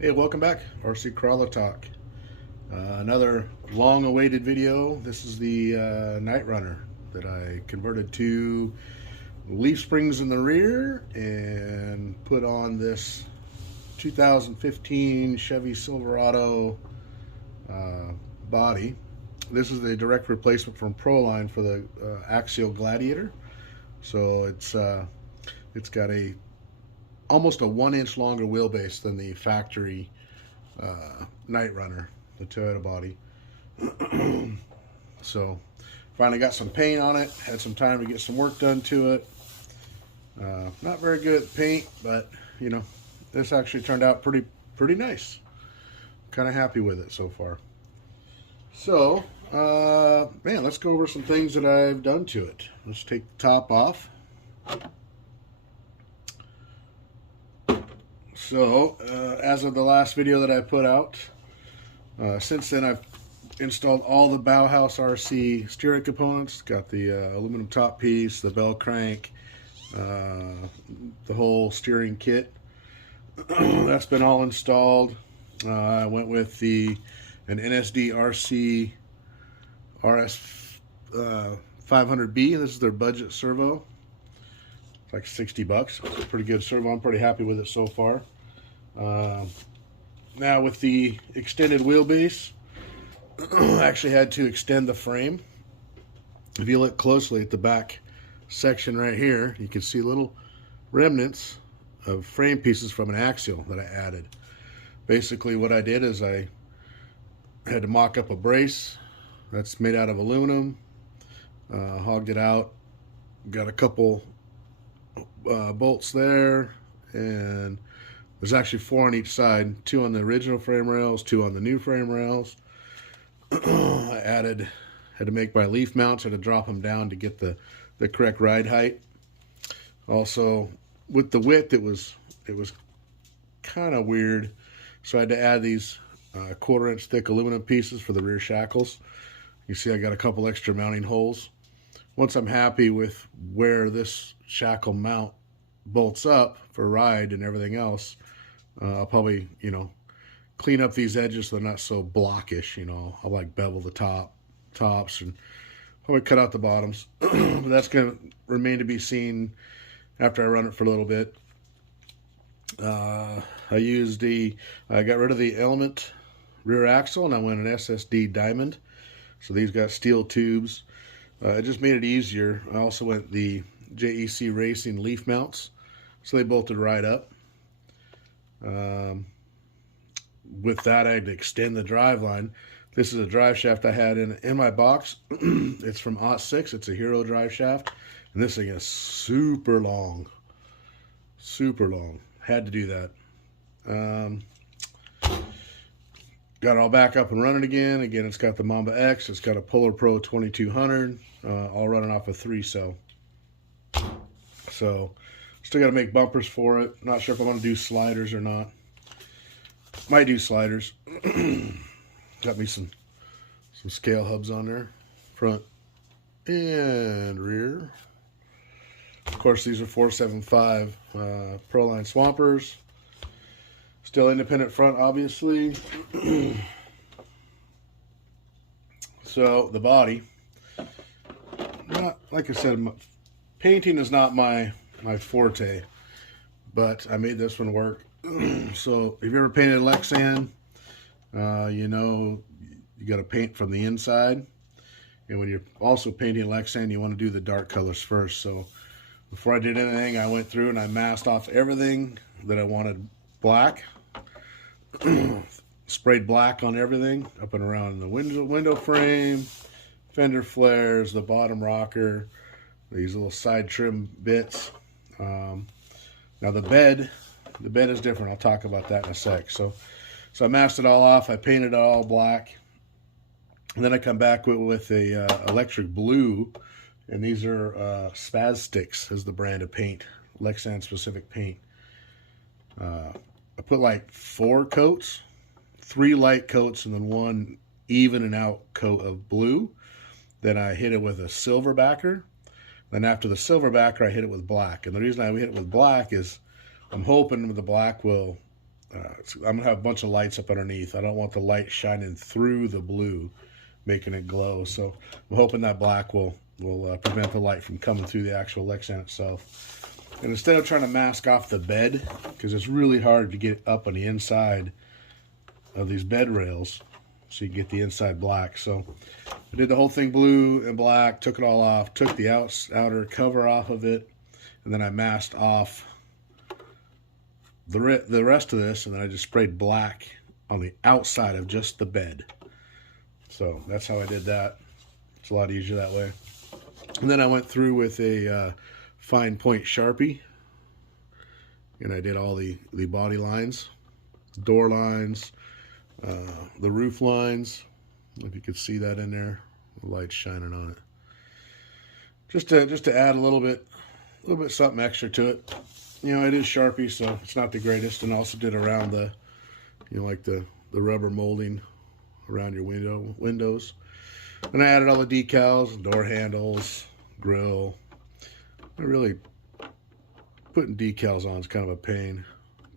Hey, welcome back, RC Crawler Talk. Another long-awaited video. This is the Knightrunner that I converted to leaf springs in the rear and put on this 2015 Chevy Silverado body. This is the direct replacement from Proline for the Axial Gladiator. So it's got almost a 1 inch longer wheelbase than the factory Knightrunner, the Toyota body. So finally got some paint on it, had some time to get some work done to it. Not very good at paint, but you know, this actually turned out pretty nice. Kind of happy with it so far. So man, let's go over some things that I've done to it. Let's take the top off. So, as of the last video that I put out, since then I've installed all the Bauhaus RC steering components. Got the aluminum top piece, the bell crank, the whole steering kit. That's been all installed. I went with an NSD RC RS 500B. This is their budget servo. It's like 60 bucks. It's a pretty good servo. I'm pretty happy with it so far. Now with the extended wheelbase, I actually had to extend the frame. If you look closely at the back section right here, you can see little remnants of frame pieces from an Axial that I added. Basically what I did is I had to mock up a brace that's made out of aluminum, hogged it out, got a couple bolts there, and there's actually 4 on each side, 2 on the original frame rails, 2 on the new frame rails. I had to make my leaf mounts, had to drop them down to get the correct ride height. Also, with the width, it was kind of weird, so I had to add these 1/4 inch thick aluminum pieces for the rear shackles. You see I got a couple extra mounting holes. Once I'm happy with where this shackle mount bolts up for ride and everything else, I'll probably, clean up these edges so they're not so blockish. I'll like bevel the tops and probably cut out the bottoms. But that's going to remain to be seen after I run it for a little bit. I got rid of the element rear axle and I went an SSD diamond. So these got steel tubes. It just made it easier. I also went the JEC Racing leaf mounts, so they bolted right up. With that, I had to extend the drive line. This is a drive shaft I had in my box. It's from '06. It's a Hero drive shaft, and this thing is super long. Had to do that. Got it all back up and running again. Again, it's got the Mamba X. It's got a Polar Pro 2200, all running off a 3-cell. So, still got to make bumpers for it. Not sure if I want to do sliders or not. Might do sliders. Got me some scale hubs on there, front and rear. Of course, these are 475 Prolines Swampers. Still independent front, obviously. So the body, not like I said, painting is not my forte, but I made this one work. So if you ever painted Lexan, you got to paint from the inside. And when you're also painting Lexan, you want to do the dark colors first. So before I did anything, I went through and I masked off everything that I wanted black. Sprayed black on everything, up and around the window frame, fender flares, the bottom rocker, these little side trim bits. Now the bed is different. I'll talk about that in a sec. So I masked it all off. I painted it all black, and then I come back with a electric blue, and these are Spaz Sticks is the brand of paint, Lexan specific paint. I put like 4 coats, 3 light coats, and then 1 even and out coat of blue. Then I hit it with a silver backer. Then after the silver backer, I hit it with black. And the reason I hit it with black is I'm hoping the black will I'm going to have a bunch of lights up underneath. I don't want the light shining through the blue, making it glow. So I'm hoping that black will prevent the light from coming through the actual Lexan itself. And instead of trying to mask off the bed, because it's really hard to get up on the inside of these bed rails, so you can get the inside black. So I did the whole thing blue and black, took it all off, took the outer cover off of it, and then I masked off the rest of this, and then I just sprayed black on the outside of just the bed. So that's how I did that. It's a lot easier that way. And then I went through with a fine point Sharpie, and I did all the body lines, door lines, the roof lines. If you could see that in there, the light's shining on it. Just to add a little bit something extra to it. You know, it is Sharpie, so it's not the greatest. And also did around the, you know, like the rubber molding around your windows. And I added all the decals, door handles, grill. Really, putting decals on is kind of a pain,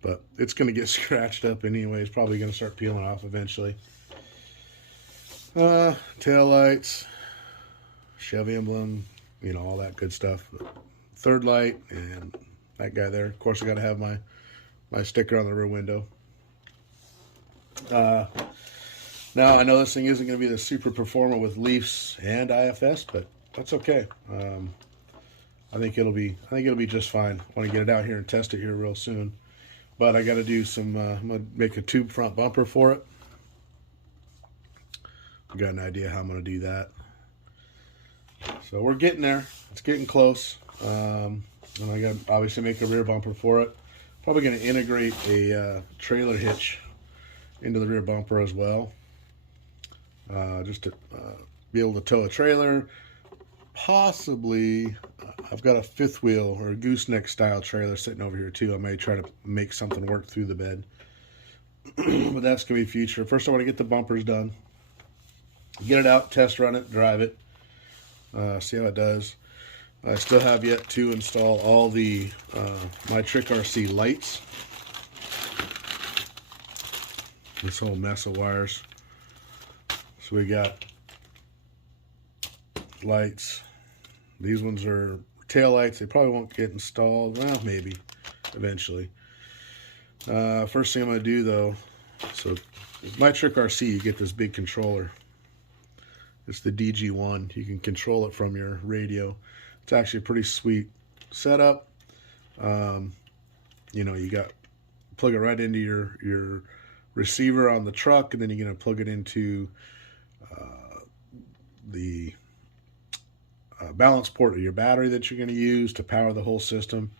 but it's going to get scratched up anyway. It's probably going to start peeling off eventually. Tail lights, Chevy emblem, you know, all that good stuff. Third light and that guy there. Of course, I got to have my sticker on the rear window. Now I know this thing isn't going to be the super performer with Leafs and IFS, but that's okay. I think it'll be just fine. I want to get it out here and test it here real soon. But I got to do some. I'm gonna make a tube front bumper for it. I got an idea how I'm gonna do that. So we're getting there. It's getting close. And I got obviously make a rear bumper for it. Probably gonna integrate a trailer hitch into the rear bumper as well, just to be able to tow a trailer. Possibly, I've got a fifth wheel or a gooseneck style trailer sitting over here too. I may try to make something work through the bed. But that's going to be future. First I want to get the bumpers done. Get it out, test run it, drive it. See how it does. I still have yet to install all the my Trick RC lights. This whole mess of wires. So we got lights. These ones are tail lights. They probably won't get installed. Well, maybe eventually. First thing I'm going to do though, so my Trick RC, you get this big controller. It's the DG1. You can control it from your radio. It's actually a pretty sweet setup. You know, you got plug it right into your receiver on the truck, and then you're going to plug it into the balance port of your battery that you're going to use to power the whole system.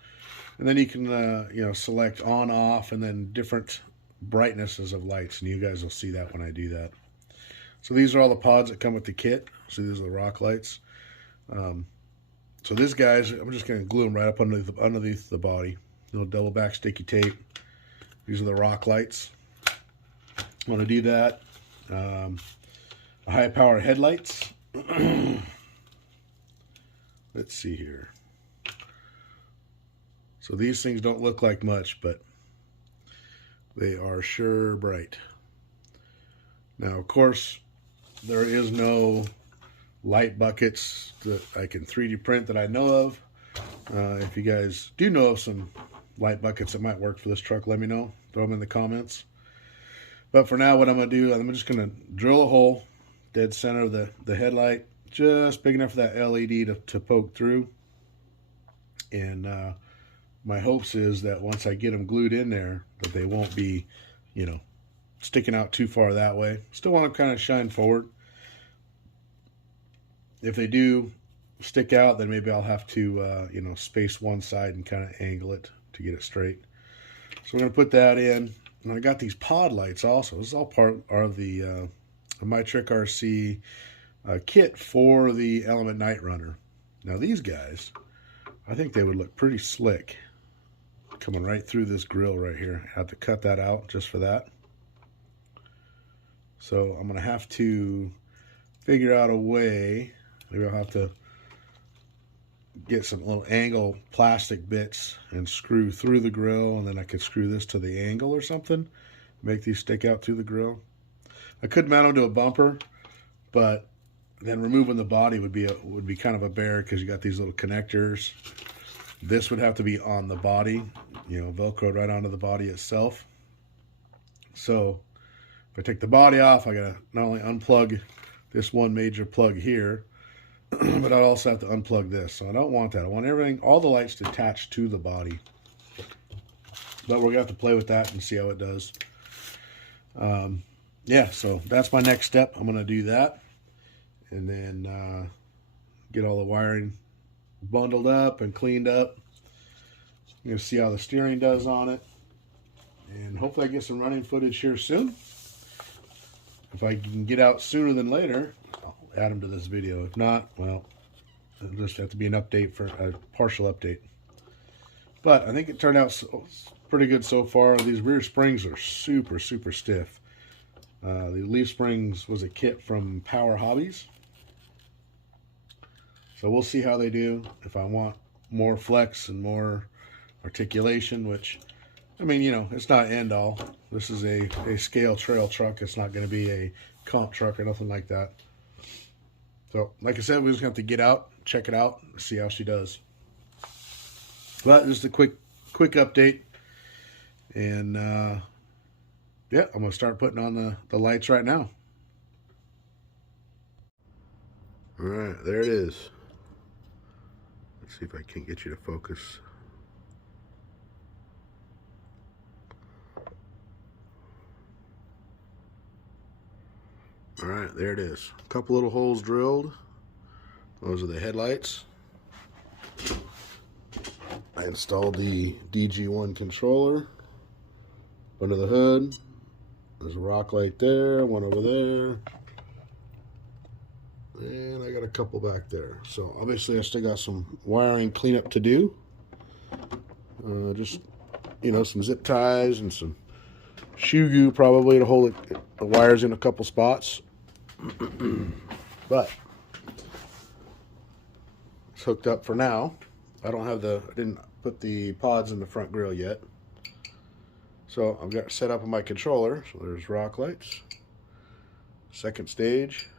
And then you can you know, select on, off, and then different brightnesses of lights, and you guys will see that when I do that. So these are all the pods that come with the kit. So these are the rock lights. So these guys, I'm just going to glue them right up underneath the body. Little double back sticky tape. These are the rock lights. I want to do that. High power headlights. Let's see here. So these things don't look like much, but they are sure bright. Now, of course, there is no light buckets that I can 3D print that I know of. If you guys do know of some light buckets that might work for this truck, let me know. Throw them in the comments. But for now, what I'm going to do, I'm just going to drill a hole dead center of the headlight, just big enough for that LED to poke through. And my hopes is that once I get them glued in there, that they won't be, you know, sticking out too far that way. Still want to kind of shine forward. If they do stick out, then maybe I'll have to, you know, space one side and kind of angle it to get it straight. So we're going to put that in. And I got these pod lights also. This is all part of the my Trick RC kit for the Element Knightrunner. Now these guys, I think they would look pretty slick coming right through this grill right here. I have to cut that out just for that. So I'm going to have to figure out a way. Maybe I'll have to get some little angle plastic bits and screw through the grill, and then I could screw this to the angle or something, make these stick out through the grill. I could mount them to a bumper, but then removing the body would be kind of a bear because you got these little connectors. This would have to be on the body, velcroed right onto the body itself. So if I take the body off, I gotta not only unplug this one major plug here, but I also have to unplug this. So I don't want that. I want everything, all the lights attached to the body. But we're gonna have to play with that and see how it does. Yeah, so that's my next step. I'm gonna do that, and then get all the wiring bundled up and cleaned up. I'm gonna see how the steering does on it, and hopefully I get some running footage here soon. If I can get out sooner than later, I'll add them to this video. If not, well, it'll just have to be an update, for a partial update. But I think it turned out pretty good so far. These rear springs are super, super stiff. The leaf springs was a kit from Power Hobbies. So we'll see how they do. If I want more flex and more articulation, which, I mean, it's not end all. This is a scale trail truck. It's not going to be a comp truck or nothing like that. So, like I said, we're just going to have to get out, check it out, see how she does. But just a quick update. And, yeah, I'm going to start putting on the lights right now. All right, there it is. Let's see if I can get you to focus. All right, there it is. A couple little holes drilled. Those are the headlights. I installed the DG1 controller under the hood. There's a rock light there, one over there. And I got a couple back there. So obviously I still got some wiring cleanup to do. Just, some zip ties and some shoe glue probably to hold the wires in a couple spots. But it's hooked up for now. I didn't put the pods in the front grille yet. So I've got set up on my controller. So there's rock lights, second stage,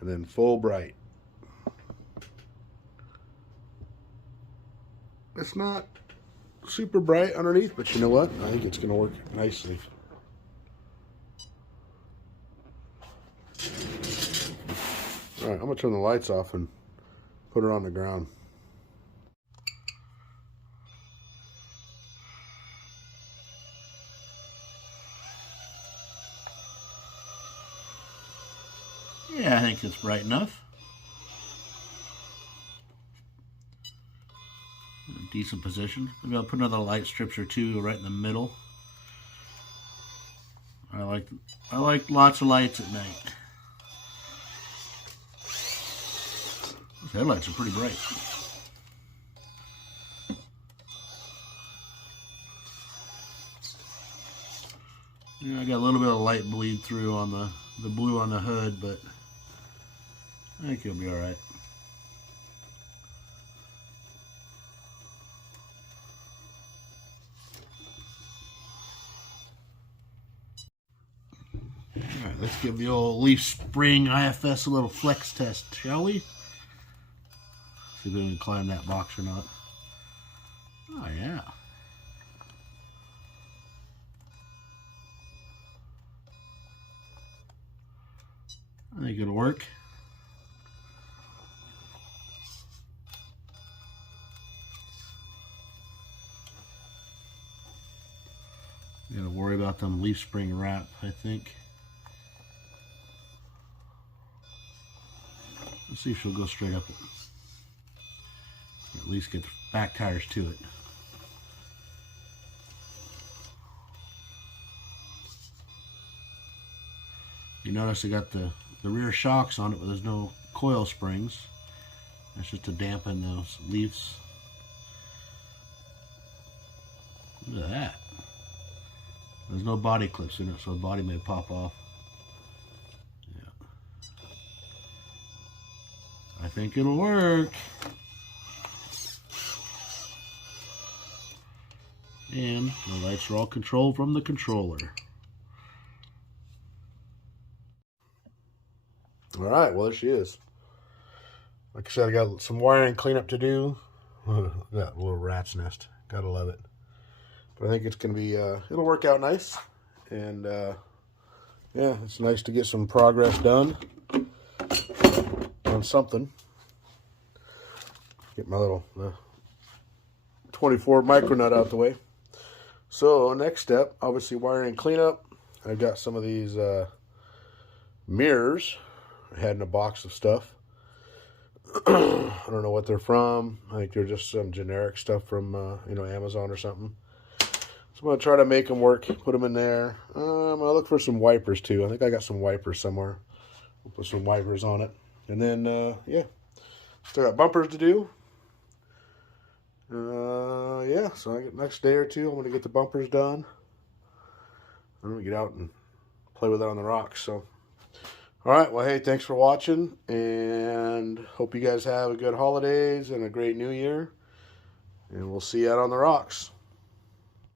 and then full bright. It's not super bright underneath, but you know what? I think it's going to work nicely. All right, I'm going to turn the lights off and put her on the ground. Yeah, I think it's bright enough. Decent position. Maybe I'll put another light strips or two right in the middle. I like lots of lights at night. Those headlights are pretty bright. Yeah, I got a little bit of light bleed through on the blue on the hood, but I think it'll be all right. All right, let's give the old leaf spring IFS a little flex test, shall we? See if we can climb that box or not. Oh, yeah. I think it'll work. Gotta worry about them leaf spring wrap, I think. Let's see if she'll go straight up it. Or at least get back tires to it. You notice I got the rear shocks on it, but there's no coil springs. That's just to dampen those leaves. Look at that. There's no body clips in it, so the body may pop off. Yeah. I think it'll work. And the lights are all controlled from the controller. All right, well, there she is. Like I said, I got some wiring cleanup to do. That little rat's nest. Gotta love it. But I think it's going to be, it'll work out nice. And, yeah, it's nice to get some progress done on something. Get my little 24 micro nut out the way. So, next step, obviously wiring cleanup. I've got some of these mirrors I had in a box of stuff. I don't know what they're from. I think they're just some generic stuff from, Amazon or something. So I'm going to try to make them work, put them in there. I'm going to look for some wipers too. I think I got some wipers somewhere. We'll put some wipers on it. And then, yeah, still got bumpers to do. Yeah, so next day or two, I'm going to get the bumpers done. I'm going to get out and play with it on the rocks. So, all right, well, hey, thanks for watching, and hope you guys have a good holidays and a great new year. And we'll see you out on the rocks.